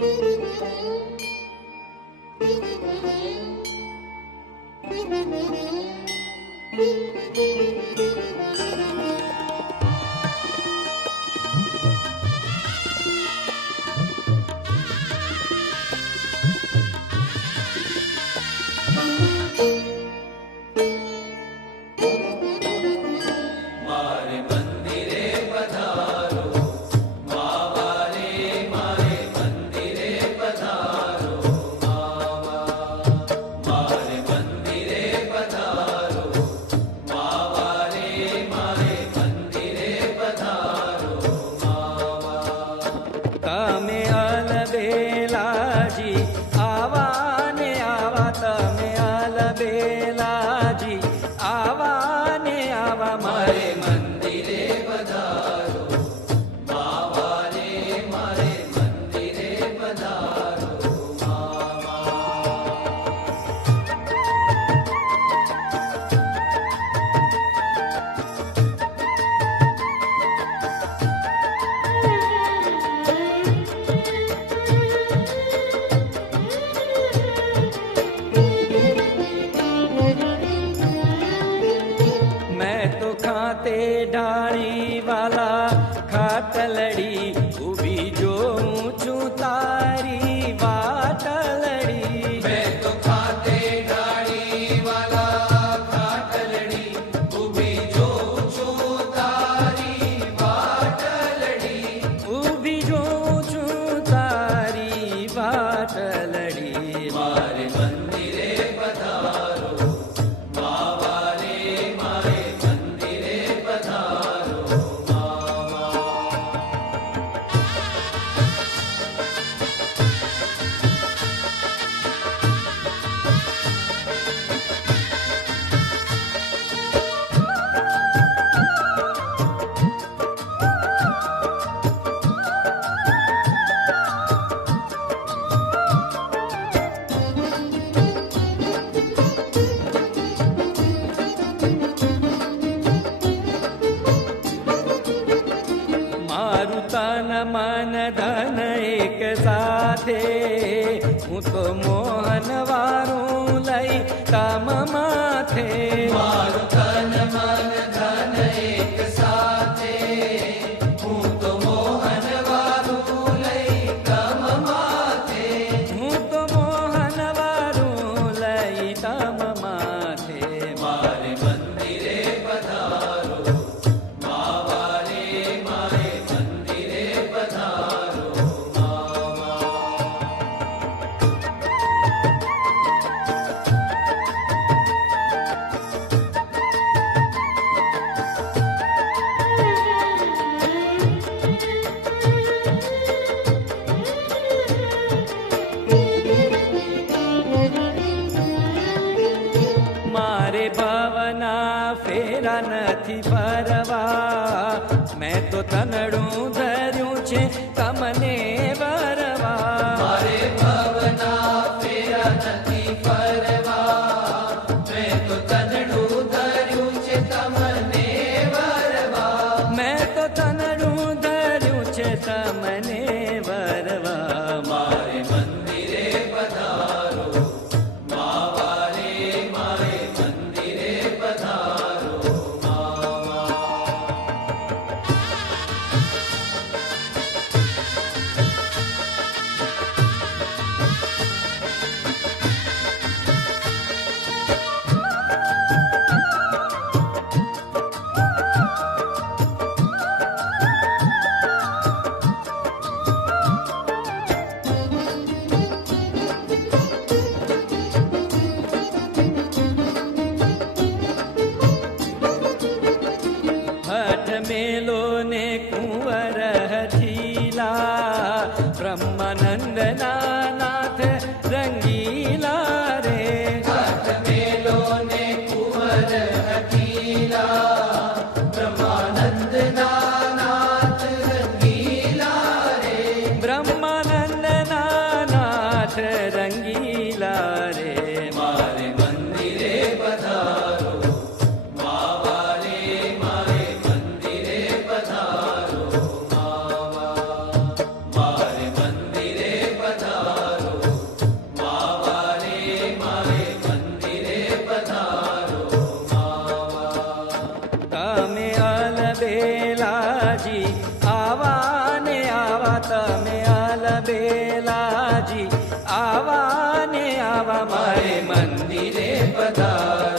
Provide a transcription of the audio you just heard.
Thank you. हमारे मन खातलडी उभी मुख मोहन वारू लई काम माथे मारुता તો તનડું બેલાજી આવા ને આવા મારે મંદિરે પધારો.